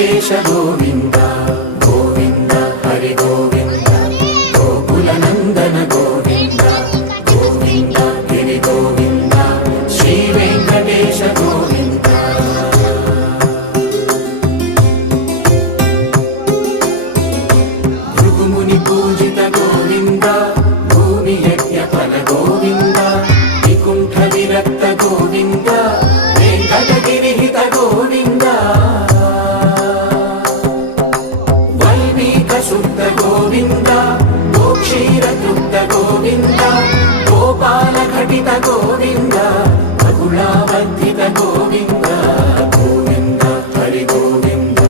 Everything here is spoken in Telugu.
వెంకటేశ గోవింద గోవింద హరి గోవింద గోకుల నందన గోవింద గోవింద గిరి గోవింద శ్రీ వెంకటేశ గోవింద భృగుముని పూజిత గోవింద భూమి యజ్ఞ ఫల గోవింద వికుంఠ విరక్త గోవింద వెంకటగిరిహిత గోవింద వల్మీక శుద్ధ గోవింద గోక్షీర తృప్త గోవింద గోపాల ఘటిత గోవింద